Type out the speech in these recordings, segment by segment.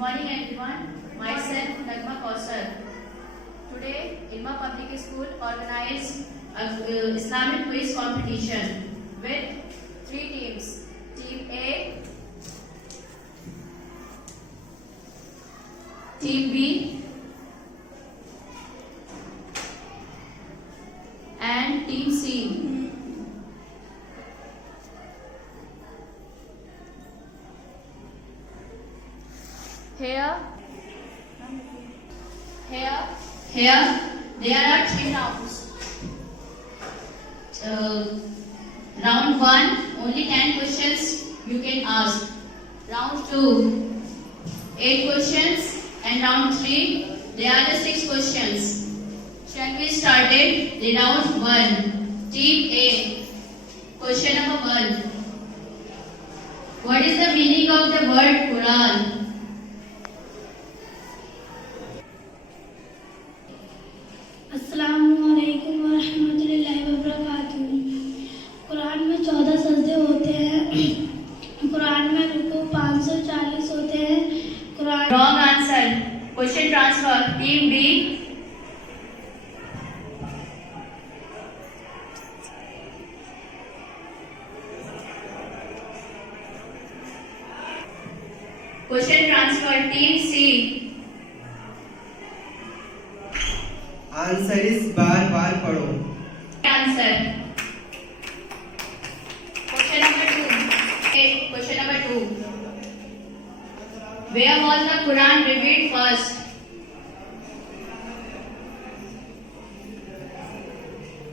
morning everyone. Myself Nagma Kausar. Today, Ilma Public School organized a Islamic quiz competition with 3 teams. Team A, Team B, and Team C. Here, there are 3 rounds. Round 1, only 10 questions you can ask. Round 2, 8 questions, and round 3, there are the 6 questions. Shall we start it? The round 1. Team A. Question number 1. What is the meaning of the word Quran? अस्सलामुअलैकुम वरहमतुल्लाहि वबरकातुहू। कुरान में 14 सजदे होते हैं। कुरान में रुकू 540 होते हैं। Quran Wrong answer. Question transfer. Team B. Question transfer. Team C. Answer इस बार बार पढ़ो। Answer. Question number 2. Question number 2. Where was the Quran revealed first?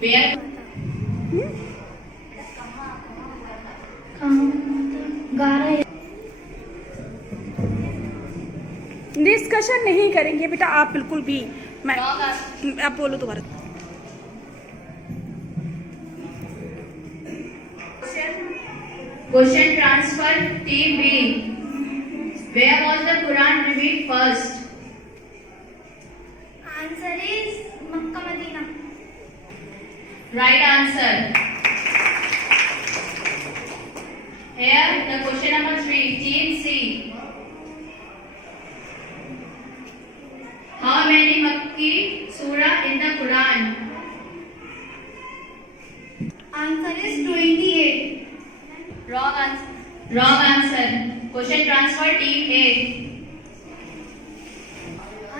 Where? Discussion नहीं करेंगे बेटा, आप बिल्कुल भी। मैं Wrong answer. आप बोलो दोबारा। Question transfer. Team B. Where was the Quran revealed first? Answer is Mecca Medina. Right answer. Here the question number 3. Team C. How many Makki surah in the Quran? Answer is 28। Wrong answer. Wrong answer. Question transfer. Team A.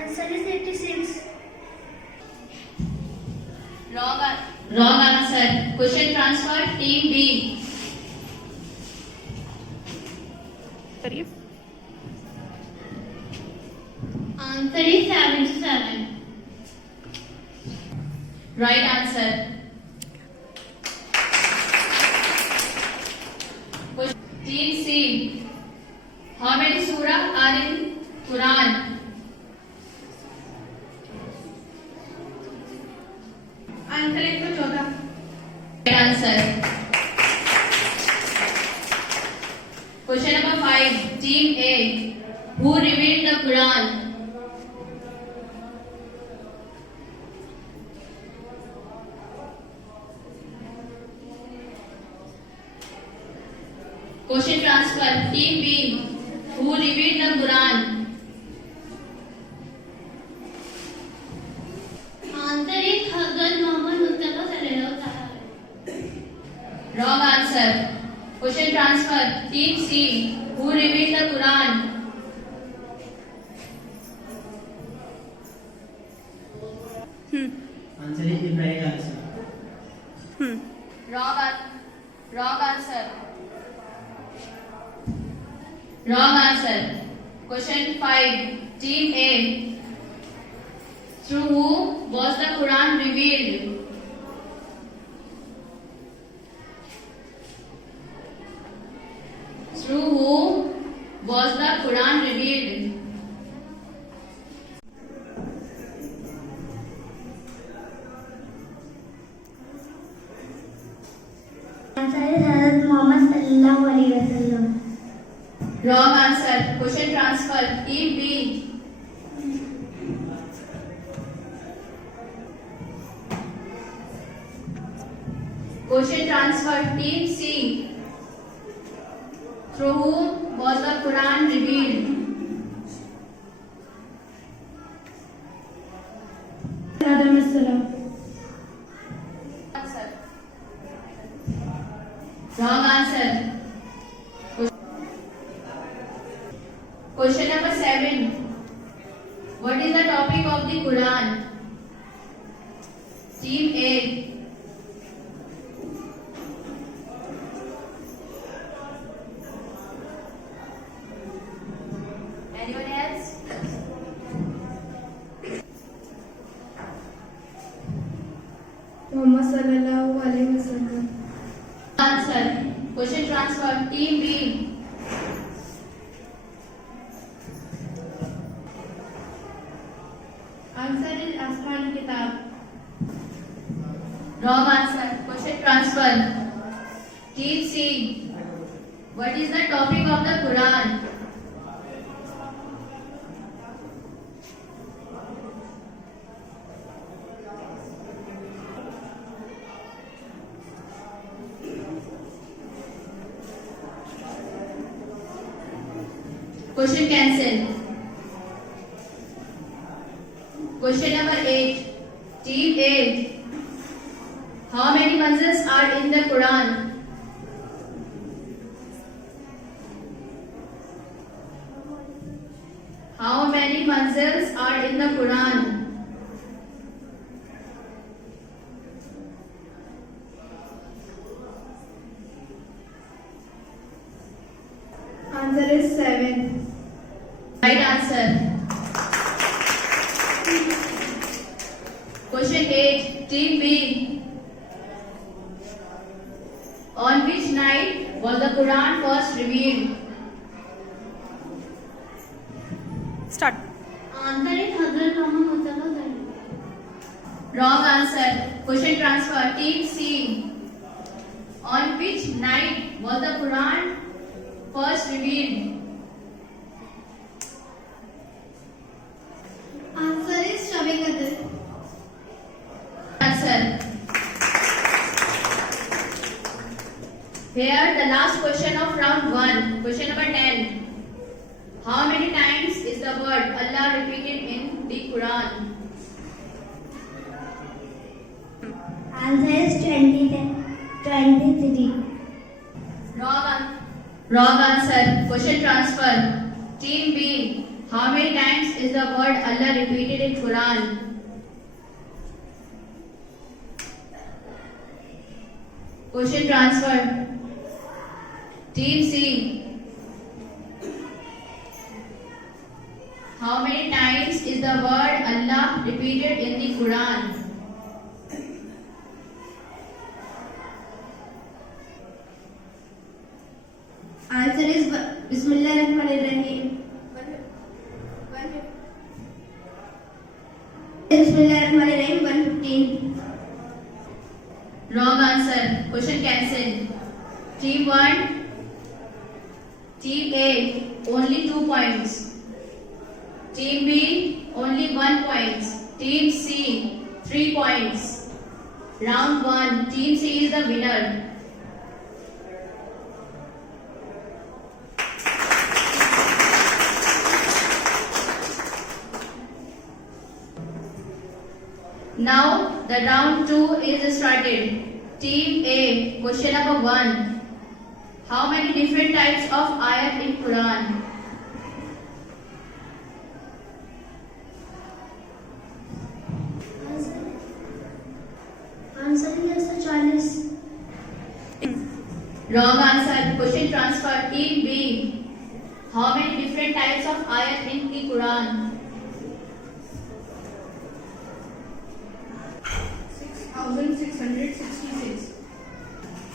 Answer is 86। Wrong answer. Question transfer. Team B. करिए। Answer is 77। Right answer. Team C. How many surah are in Quran? Answer 114। Right answer. Question number 5. Team A. Who revealed the Quran? Question transfer. Team B. Who revealed the Quran? Answer is हजरत मोहम्मद मुस्तफा सल्लल्लाहु अलैहि वसल्लम। Wrong answer. Question transfer. Team C. Who revealed the Quran? Answer is Ibrahim अलैहिस्सलाम। Wrong answer. Wrong answer. Question 5. Team A. Through whom was the Quran revealed? Through whom was the Quran revealed? Answer is हजरत मोहम्मद सल्लल्लाहु अलैहि वसल्लम। Wrong answer. Question transfer. Team B. Question transfer. Team C. Through whom was the Quran revealed? Wrong answer. Question number 7. What is the topic of the Quran? Team A. Anyone else? Mohammad सल्लल्लाहु अलैहि वसल्लम। Answer. Question transfer. Team B. Answer is आसमानी किताब। Wrong answer. Question transfer. Team C. What is the topic of the Quran? Question cancelled. Question number 8. Team A. How many manzils are in the Quran? How many manzils are in the Quran? Answer is 7। Right answer. Question 8. Team B. On which night was the Quran first revealed? Start. Answer is हजरत मोहम्मद सल्लल्लाहु अलैहि वसल्लम। Wrong answer. Question transfer. Team C. On which night was the Quran first revealed? Answer is Shab-e Qadr. Answer. Here the last question of round 1. Question number 10. How many times is the word Allah repeated in the Quran? Answer is 23। Wrong answer. Question transfer. Team B. How many times is the word Allah repeated in Quran? Question transfer. Team C. How many times is the word Allah repeated in the Quran? Answer is बिस्मिल्लाहिर्रहमानिर्रहीम। बिस्मिल्लाहिर्रहमानिर्रहीम 115। Wrong answer. Question cancelled. Team 1. Team A only 2 points. Team B only 1 point. Team C 3 points. Round 1. Team C is the winner. Now the round 2 is started. Team A, question number 1. How many different types of ayat in Quran? Answer is 40। Wrong answer. Question transfer. Team B. How many different types of ayat in the Quran? 6666।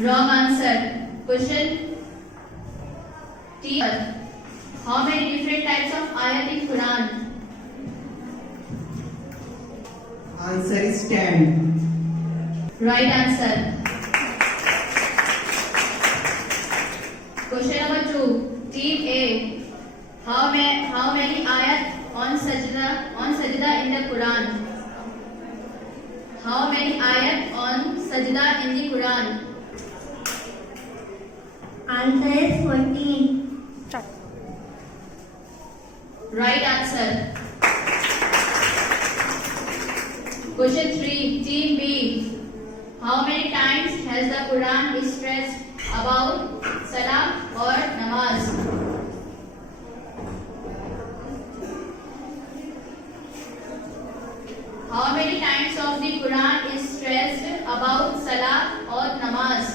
Wrong answer. Question T. How many different types of ayat in Quran? Answer is 10. Right answer. Question number 2. Team A. How many ayat on sajda in the Quran? How many ayat on sajda in the Quran? Answer is 14। Start. Right answer. Question 3. Team B. How many times has the Quran stressed about salah or namaz? How many times of the Quran is stressed about salah or namaz?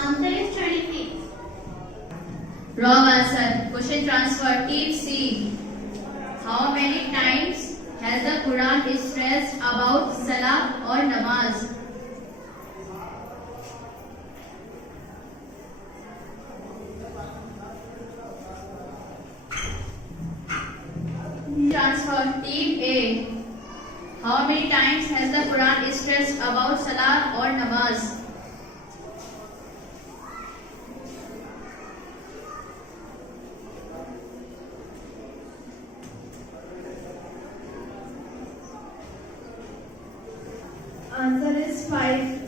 Answer is 23. Wrong answer. Question transfer. Team C. How many times has the Quran is stressed about salah or namaz? Transfer. Team A. How many times has the Quran is stressed about salah or namaz? Answer is 5.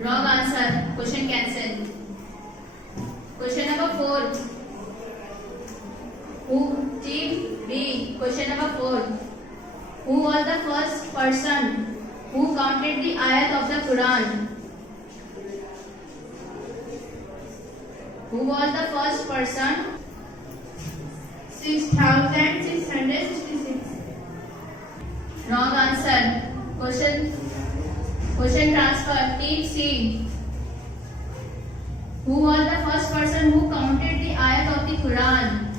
Wrong answer. Question cancelled. Question number 4. Team B. Question number 4. Who was the first person who counted the ayat of the Quran? Who was the first person? 6,666. Wrong answer. Question transfer. Team C. Who was the first person who counted the ayat of the Quran?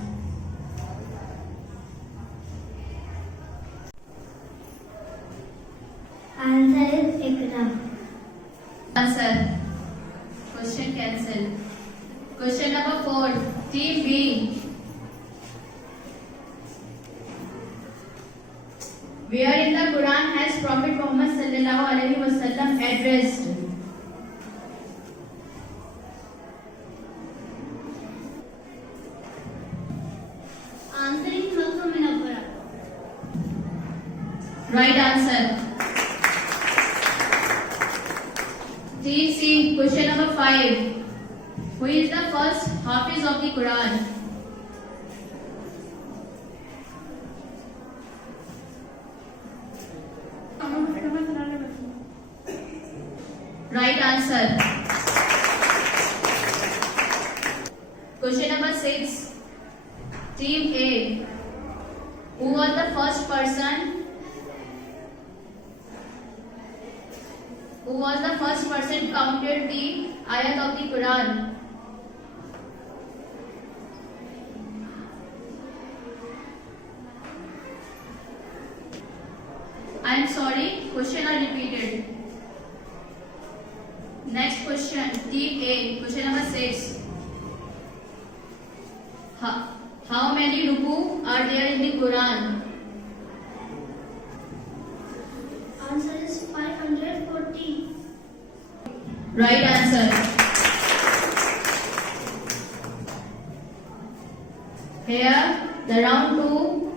Answer is Ikra. Answer. Question cancelled. Question number 4. Team B. Where in the Quran has Prophet Muhammad sallallahu alaihi wasallam addressed? Answer is Makkah Munawwara. Right answer. Team C. Question number 5. Who is the first Hafiz of the Quran? Right answer. Question number 6. Team A. Who was the first person? Who was the first person counted the ayat of the Quran? I am sorry. Question are repeated. Next question. Team A. Question number 6. How many ruku are there in the Quran? Answer is 540. Right answer. Here the round 2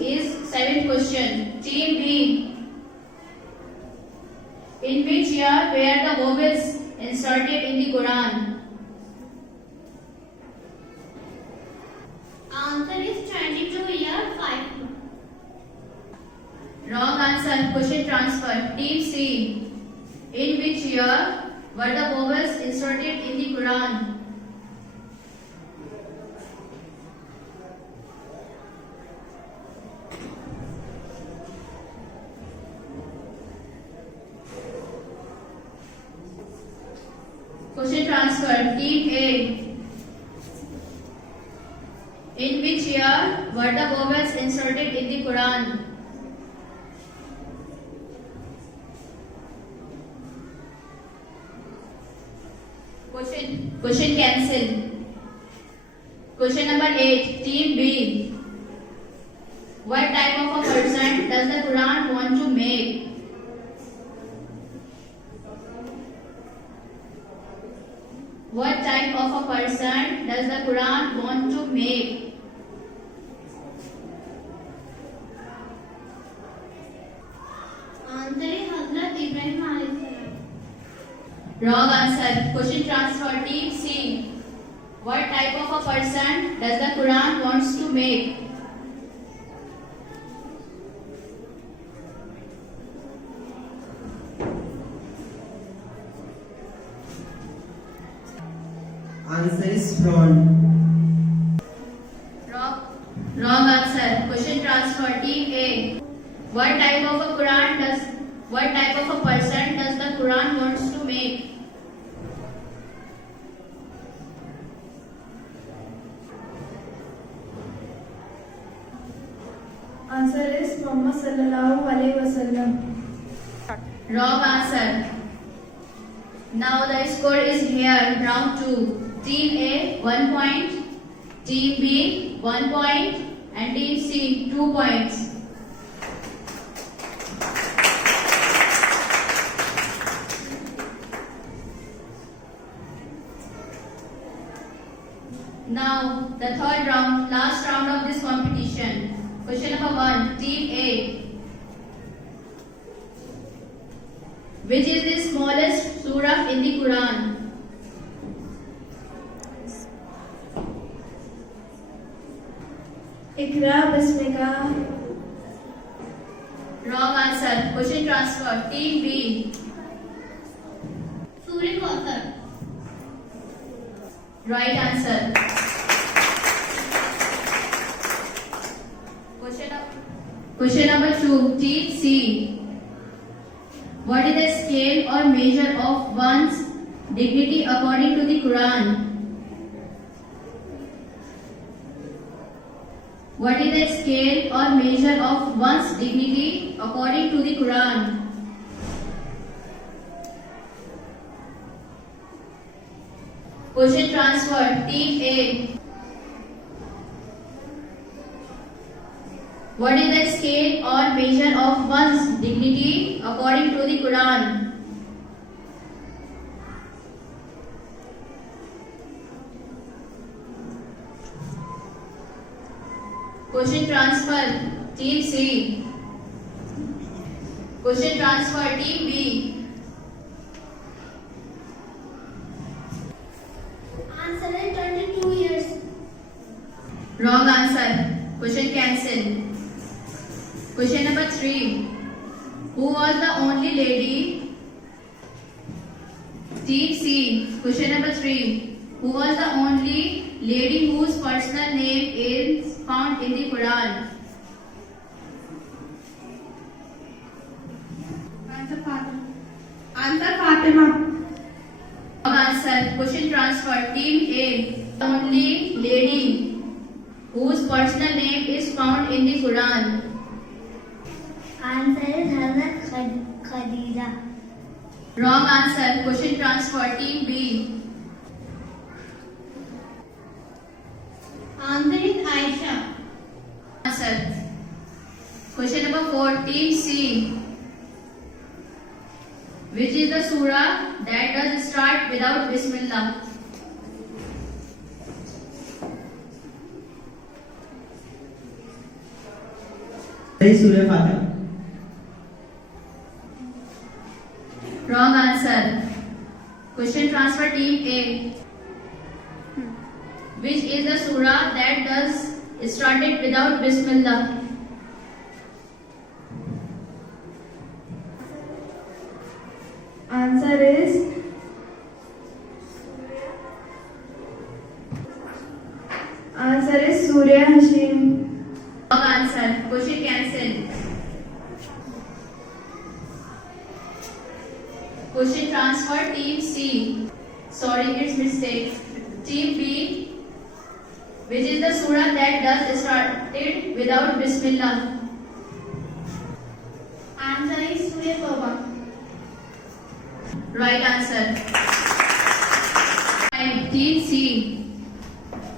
is 7th question. Team B. In which year were the vowels inserted in the Quran? Answer is 22 year 5. Wrong answer. Question transfer. Team C. In which year were the vowels inserted in the Quran? Question transfer. Team A. In which year were the vowels inserted in the Quran? Question cancelled. Question number 8. Team B. What type of a person does the Quran want to make? What type of a person does the Quran want to make? Answer is Hazrat Ibrahim alayhi salam. Wrong answer. Question transfer. Team C. What type of a person does the Quran wants to make? front. Wrong answer. Question transfer. Team A. What type of a person does the Quran wants to make? Answer is Muhammad sallallahu alaihi wasallam. Wrong answer. Now the score is here. Round 2. Team A 1 point, Team B 1 point, and Team C 2 points. Now the third round, last round of this competition. Question number 1. Team A. Which is the smallest surah in the Quran? Ikra bismika. Wrong answer. Question transfer. Team B. Surah Kauthar. Right answer. Question number 2. Team C. What is the scale or measure of one's dignity according to the Quran? What is the scale or measure of one's dignity according to the Quran? Question transfer. Team A. What is the scale or measure of one's dignity according to the Quran? Question transfer. Team C. Question transfer. Team B. Answer is 22 years. Wrong answer. Question cancelled. Question number 3. Who was the only lady? Team C. Question number 3. Who was the only lady whose personal name is found in the Quran? Answer Fatima. Wrong answer. Question transfer. Team A. The only lady whose personal name is found in the Quran. Answer is Hazrat Khadija. Wrong answer. Question transfer. Team B. Answer is Aisha. Answer. Question number 4. Team C. Which is the surah that does start without Bismillah? Surah Fatiha. Wrong answer. Question transfer. Team A. Which is the surah that does started without Bismillah? Answer is Surah Hashim. Wrong answer. Question cancelled. Question transfer. Team C. Sorry, it's mistake. Team B. Which is the surah that does started without Bismillah? Answer is Surah Tawbah. Right answer. And Team C.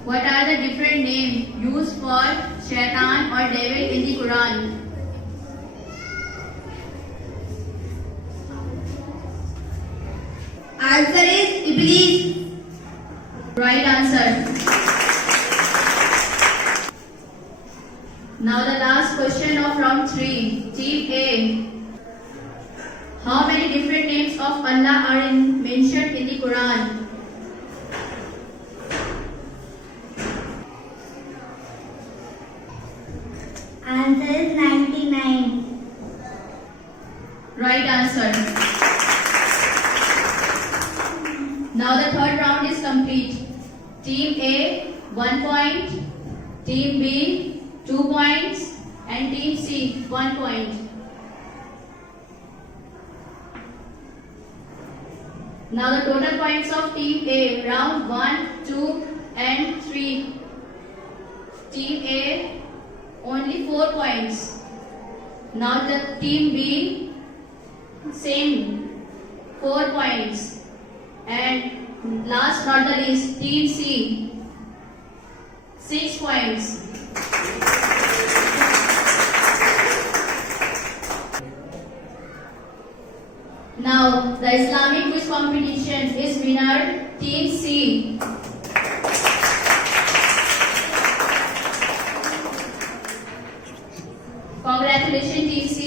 What are the different names used for shaitan or devil in the Quran? Answer is Iblis. Right answer. Now the last question of round 3. Team A. How many different names of Allah are mentioned in the Quran? Answer is 99. Right answer. Now the third round is complete. Team A 1 point, Team B 2 points, and Team C 1 point. Now the total points of Team A, round 1, 2 and 3. Team A only 4 points. Now the Team B, same 4 points. And last not the least, Team C 6 points. Now the Islamic quiz competition is winner Team C. Congratulations Team C.